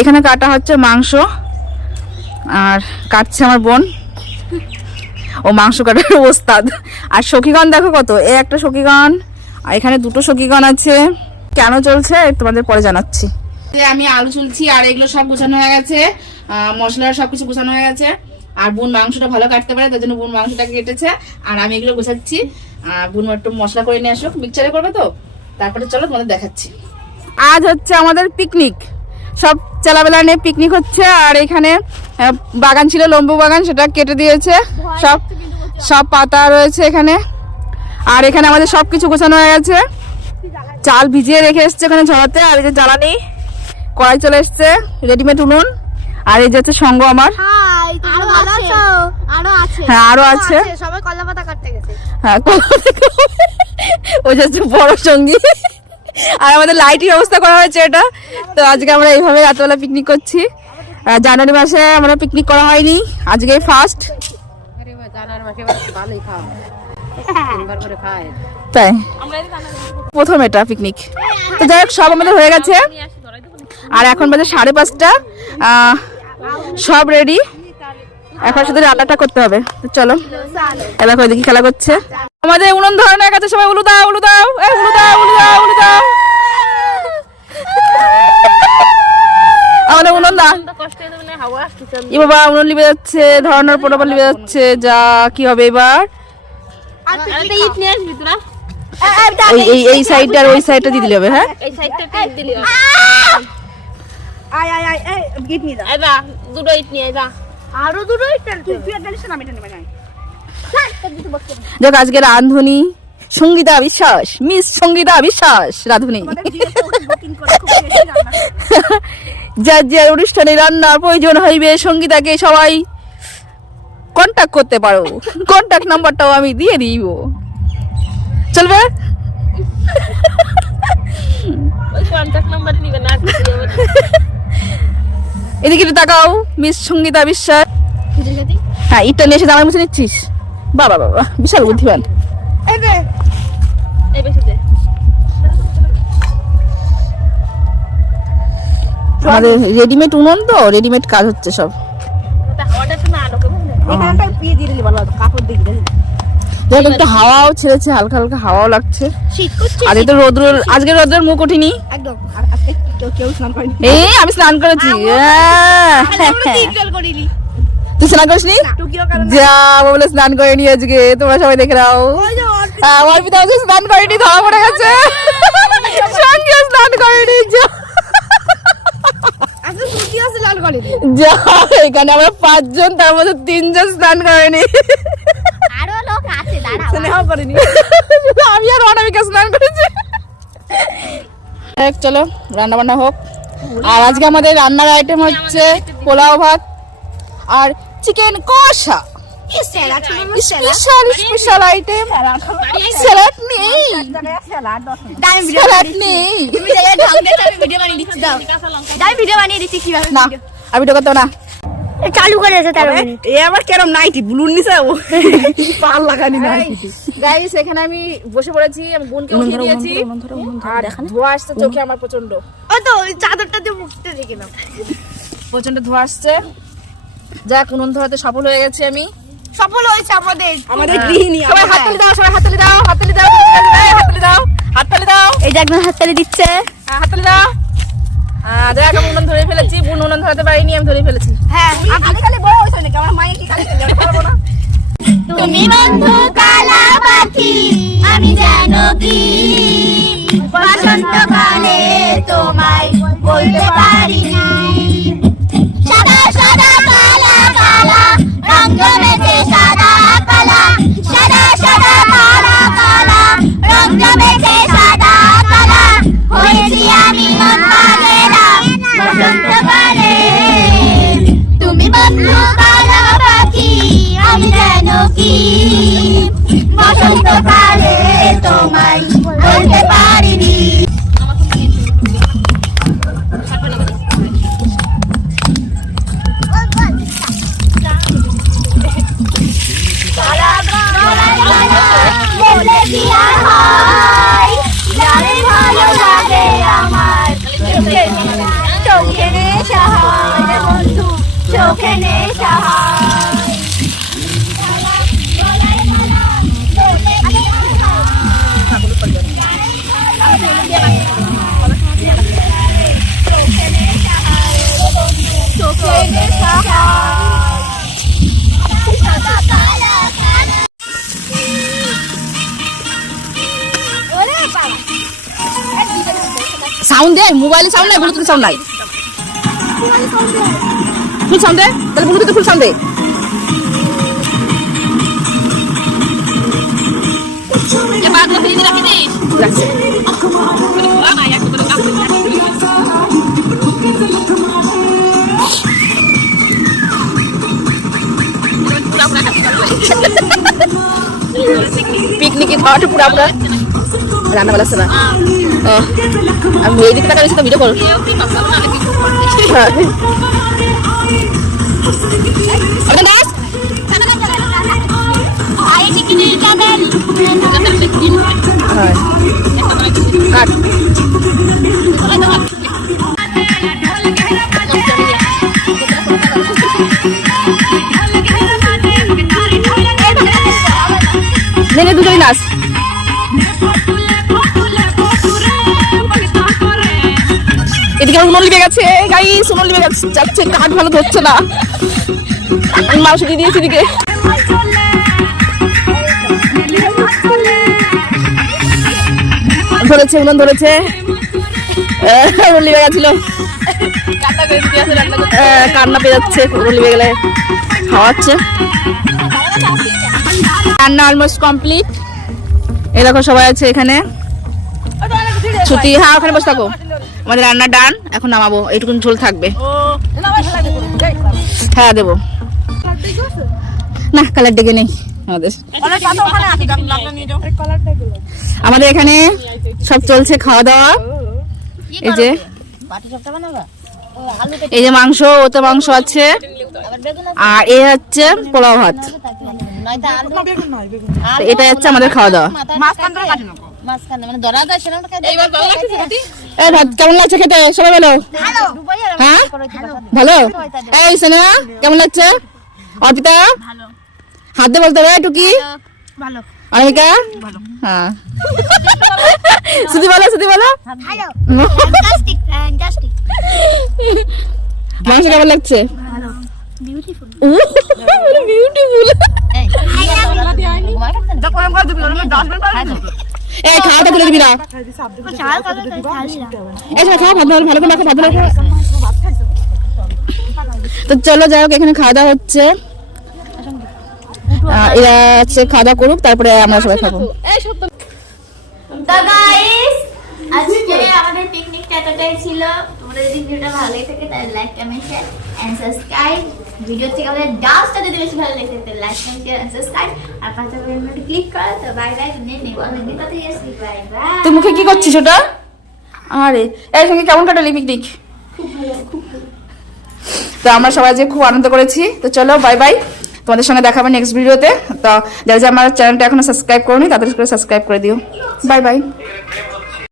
এখানে কাটা হচ্ছে মাংস, আর কাটছে আমার বোন, ও মাংস কাটার ওস্তাদ। আর সখীগণ দেখো কত, এ একটা সখীগণ, আর এখানে দুটো সখীগণ আছে। কেন চলছে তোমাদের পরে জানাচ্ছি। আমি আলু চুলছি, আর এগুলো সব গোছানো হয়ে গেছে, মশলা সবকিছু গোছানো হয়ে গেছে। আর বোন মাংসটা ভালো কাটতে পারে, তার জন্য বোন মাংসটাকে কেটেছে, আর আমি এগুলো গোছাচ্ছি। বোন একটু মশলা করে নিয়ে আসুক, মিক্সচারে করবে তো, তারপরে চলো তোমাদের দেখাচ্ছি। আজ হচ্ছে আমাদের পিকনিক, সব চেলাবেলা নিয়ে পিকনিক হচ্ছে। আর এখানে বাগান ছিল, লম্বু বাগান, সেটা কেটে দিয়েছে, সব সব পাতা রয়েছে এখানে। আর এখানে আমাদের সবকিছু গোছানো হয়ে গেছে, চাল ভিজিয়ে রেখে এসছে এখানে ঝরাতে। আর এই যে জ্বালানি কড়াই চলে এসছে, রেডিমেড উনুন। আর এই যে হচ্ছে সঙ্গ আমার, হ্যাঁ আরো আছে, সবাই কলা পাতা কাটতে গেছে। হ্যাঁ ওই যে হচ্ছে বড় সঙ্গী। আর আমাদের লাইটিং ব্যবস্থা করা হয়েছে এটা। তো আজকে আমরা এইভাবে রাতবেলা পিকনিক করছি। জানুয়ারি মাসে আমরা পিকনিক করা হয়নি, আজকে ফার্স্ট। তাই প্রথম এটা পিকনিক। তো যাই হোক, সব আমাদের হয়ে গেছে, আর এখন বাজে 5:30। সব রেডি, এখন শুধু রান্নাটা করতে হবে। তো চলো, এবার দেখি খেলা করছে। আমাদের উনুন ধরনের কাছে সবাই উলু দাও, উলু দাও, উলু দাও, উলু দাও, উলু দাও। আমাদের উনুন দা, ই বাবা উনুন লিবে যাচ্ছে, ধরানোর পর আবার লিবে যাচ্ছে। যা কি হবে এবার? এই সাইডটা আর ওই সাইডটা দিয়ে দিলে হবে। হ্যাঁ এই সাইডটা দিলে হবে। আয় আয় আয়, এই গিট নিয়ে যা। আইবা দুটো ইট নিয়ে আইবা। আরো দুটো ইট তুই পেটালিস না, আমি টেনে বানাই। দেখ আজকে রাঁধুনি সঙ্গীতা বিশ্বাস, মিস সঙ্গীতা বিশ্বাস রাঁধুনি। যার যার অনুষ্ঠানে রান্নার প্রয়োজন হইবে সঙ্গীতাকে সবাই কন্টাক্ট করতে পারো, কন্টাক্ট নাম্বারটাও আমি দিয়ে দিব, চলবে? এদিকে একটু তাকাও, মিস সঙ্গীতা বিশ্বাস। হ্যাঁ ইটটা নিয়ে এসে আমার মুছে নিচ্ছিস? বাবা বাবা, বিশাল বুদ্ধিমান। আমাদের রেডিমেড উনুন তো, রেডিমেড কাজ হচ্ছে সব। একটু হাওয়াও ছেড়েছে, হালকা হালকা হাওয়াও লাগছে। আজকে তো আজকে রোদ্রের মুখ ওঠেনি। এই আমি স্নান করেছি। তুই স্নান করিসনি? যা বলে স্নান করেনি আজকে, তোমরা সবাই দেখে নাও। অর্পিতা স্নান করেনি, ধরা পড়ে গেছে, সঙ্গে স্নান করেনি। যা এখানে আমরা 5 জন, তার মধ্যে 3 জন স্নান করেনি। আমি আর অনামিকা স্নান করেছি। চলো রান্না বান্না হোক। আর আজকে আমাদের রান্নার আইটেম হচ্ছে পোলাও ভাত আর চিকেন কষা। Special item. স্যালাড নেই, স্যালাড নেই। না আর ভিডিও করতে না, চালু করেছে তার মানে এ আবার কেরম নাইটি ব্লুন নিছে ও পাল লাগানি নাইটি। গাইস এখানে আমি বসে পড়েছি, আমি বোনকে উঠিয়ে দিয়েছি। আর ধোঁয়া আসছে চোখে আমার প্রচন্ড। ও তো ওই চাদরটা দিয়ে মুখতে রেখে দাও, প্রচন্ড ধোঁয়া আসছে। যাক উনুন ধরাতে সফল হয়ে গেছে আমি। সফল হয়েছে আমাদের গৃহিণী। সবাই হাততালি দাও, সবাই হাততালি দাও, হাততালি দাও, হাততালি দাও, হাততালি দাও। এই যে একজন হাততালি দিচ্ছে, হাততালি দাও। যাক আমি উনুন ধরে ফেলেছি, বোন উনুন ধরাতে পারিনি, আমি ধরে ফেলেছি। হ্যাঁ আমি খালি বড় হইছ নাকি আমার মায়ে কি খালি পারবো না। তুমি বন্ধু কালা পাখি, আমি জানো কি বসন্তকালে তোমায় বলতে পারি না। সাদা সাদা কালা কালা রং জমেছে, সাদা কালা সাদা সাদা কালা কালা রং জমেছে, সাদা কালা হয়েছি আমি মন পাগেলা বসন্তকালে। তুমি বন্ধু কালা পাখি, আমি জানো কি বসন্তকালে তোমায় বলতে পারিনি। ভালো লাগে আমার চোখের চোখে নেশা হয় চোখে নেশা সাউন্ড দে, মোবাইলে সাউন্ড নাই, ব্লুটুথে সাউন্ড নাই। ফুল সাউন্ড দে, তাহলে ব্লুটুথে ফুল সাউন্ড দে। রাখছে। পিকনিকে খাওয়াটা পুরা পুরা রান্না বালা আছে না। আমি এইদিকে টাকা বেশি ভিডিও করো। দুটোই নাচ। এদিকে আমার উনুন লিবে গেছে, গাইস উনুন লিবে যাচ্ছে, কাঠ ভালো ধরছে না। আমি মাংস দিয়ে দিয়েছি এদিকে। ধরেছে, উনুন ধরেছে, উনুন লিবে গেছিল, কান্না পেয়ে যাচ্ছে উনুন লিবে গেলে। খাওয়াচ্ছে, রান্না অলমোস্ট কমপ্লিট। এই দেখো সবাই আছে এখানে। ছুটি, হ্যাঁ ওখানে বসে থাকো। আমাদের রান্না ডান, এখন নামাবো, এইটুকুন ঝোল থাকবে। হ্যাঁ দেবো না, কালার ডেকে নেই আমাদের। আমাদের এখানে সব চলছে খাওয়া দাওয়া। এই যে এই যে মাংস, ওতে মাংস আছে, আর এ হচ্ছে পোলাও ভাত। এটা হচ্ছে আমাদের খাওয়া দাওয়া। ভাত কেমন লাগছে খেতে সবাই বলো? হ্যাঁ ভালো। এই সোনা কেমন লাগছে? অর্পিতা হাত দিয়ে বলতে হবে টুকি। অনামিকা হ্যাঁ, শুধু বলো শুধু বলো। মাংস কেমন লাগছে? বিউটিফুল। এই খাওয়াটা তুলে দিবি না। খাওয়া ভাত ভালো করে রাখো, ভাত ভালো। তো চলো যাই হোক, এখানে খাওয়া দাওয়া হচ্ছে। এরা হচ্ছে খাওয়া দাওয়া করুক, তারপরে আমরা সবাই খাবো। তো গাইস আজকে আমাদের পিকনিকটা এতটাই ছিল। তোমাদের যদি ভিডিওটা ভালো লেগে থাকে তাহলে like comment share and subscribe. Video থেকে আমাদের ডান্সটা যদি বেশি ভালো লেগে থাকে তাহলে like comment share and subscribe. আর পাশে বেল বাটন ক্লিক করো। তো বাই বাই, গুড নাইট। অনেক দিন কথা দিয়েছি, বাই বাই। তুই মুখে কি করছিস ওটা? আরে এই সঙ্গে কেমন কাটালি পিকনিক? তো আমরা সবাই যে খুব আনন্দ করেছি। তো চলো বাই বাই, তোমাদের সঙ্গে দেখাবো নেক্সট ভিডিওতে। তো যারা আমার চ্যানেলটা এখনো সাবস্ক্রাইব করোনি তাদের সাবস্ক্রাইব করে দিও। Bye bye.